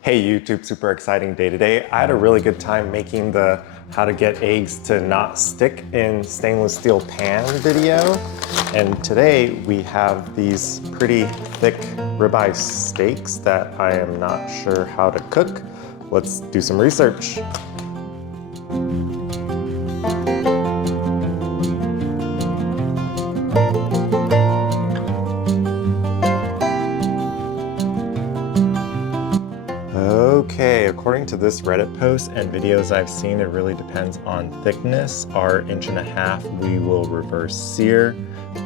Hey YouTube, super exciting day today. I had a really good time making the how to get eggs to not stick in stainless steel pan video. And today we have these pretty thick ribeye steaks that I am not sure how to cook. Let's do some research. Okay, according to this Reddit post and videos I've seen, it really depends on thickness. Our 1.5 inch we will reverse sear,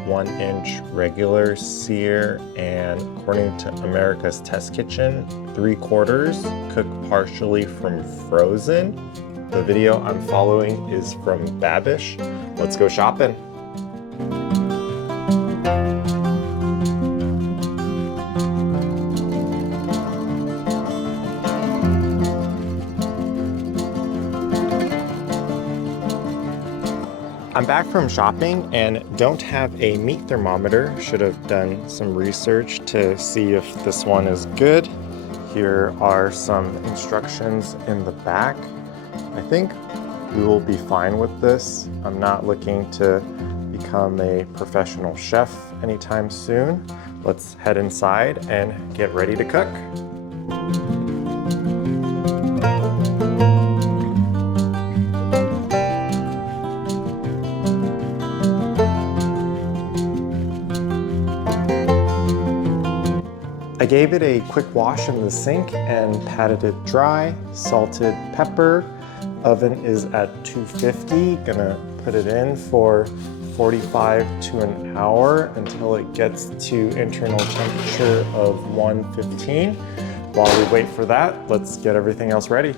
1 inch regular sear, and according to America's Test Kitchen, 3/4 cook partially from frozen. The video I'm following is from Babish. Let's go shopping. I'm back from shopping and don't have a meat thermometer. Should have done some research to see if this one is good. Here are some instructions in the back. I think we will be fine with this. I'm not looking to become a professional chef anytime soon. Let's head inside and get ready to cook. I gave it a quick wash in the sink and patted it dry. Salted pepper. Oven is at 250. Gonna put it in for 45 to an hour until it gets to internal temperature of 115. While we wait for that, let's get everything else ready.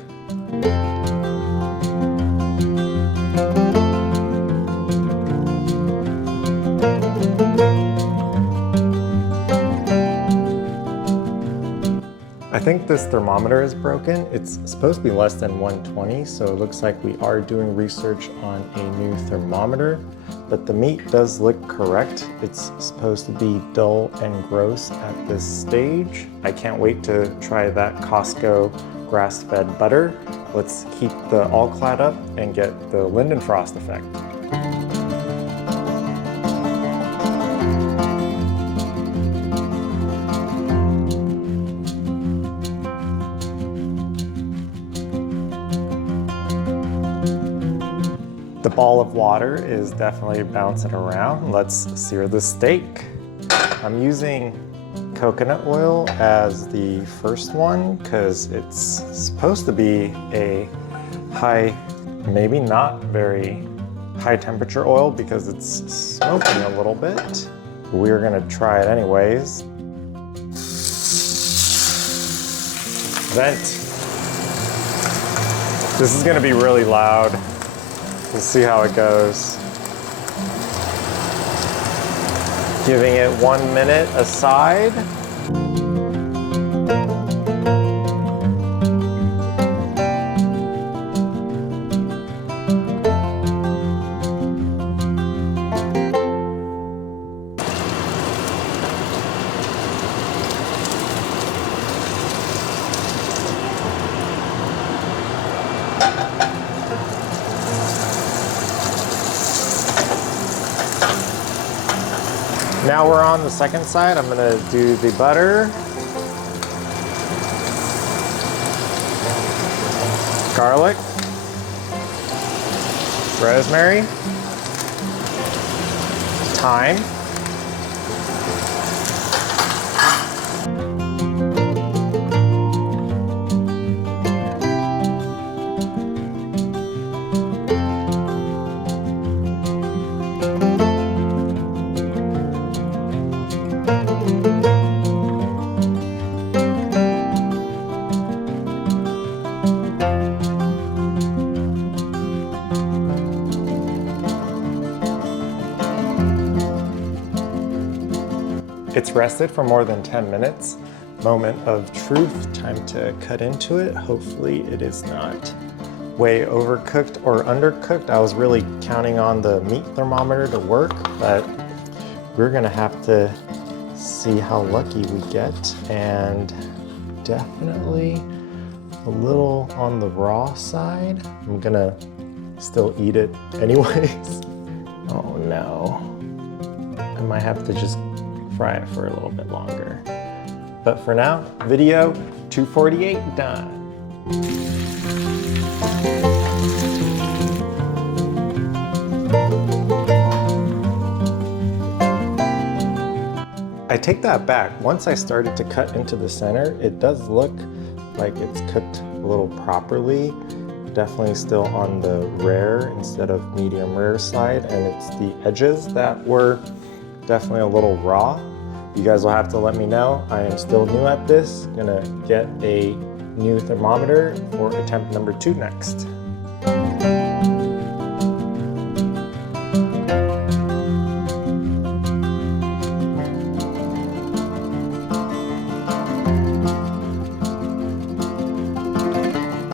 I think this thermometer is broken. It's supposed to be less than 120, so it looks like we are doing research on a new thermometer, but the meat does look correct. It's supposed to be dull and gross at this stage. I can't wait to try that Costco grass-fed butter. Let's heat the all Clad up and get the Leidenfrost effect. The ball of water is definitely bouncing around. Let's sear the steak. I'm using coconut oil as the first one because it's supposed to be a high, maybe not very high temperature oil because it's smoking a little bit. We're gonna try it anyways. Vent. This is gonna be really loud. We'll see how it goes. Giving it 1 minute aside. Now we're on the second side. I'm gonna do the butter, garlic, rosemary, thyme, It's rested for more than 10 minutes. Moment of truth, time to cut into it. Hopefully it is not way overcooked or undercooked. I was really counting on the meat thermometer to work, but we're gonna have to see how lucky we get. And definitely a little on the raw side. I'm gonna still eat it anyways. Oh no. I might have to just fry it for a little bit longer. But for now, video 248 done. I take that back. Once I started to cut into the center, it does look like it's cooked a little properly. Definitely still on the rare instead of medium rare side, and it's the edges that were definitely a little raw. You guys will have to let me know. I am still new at this. Gonna get a new thermometer for attempt number 2 next.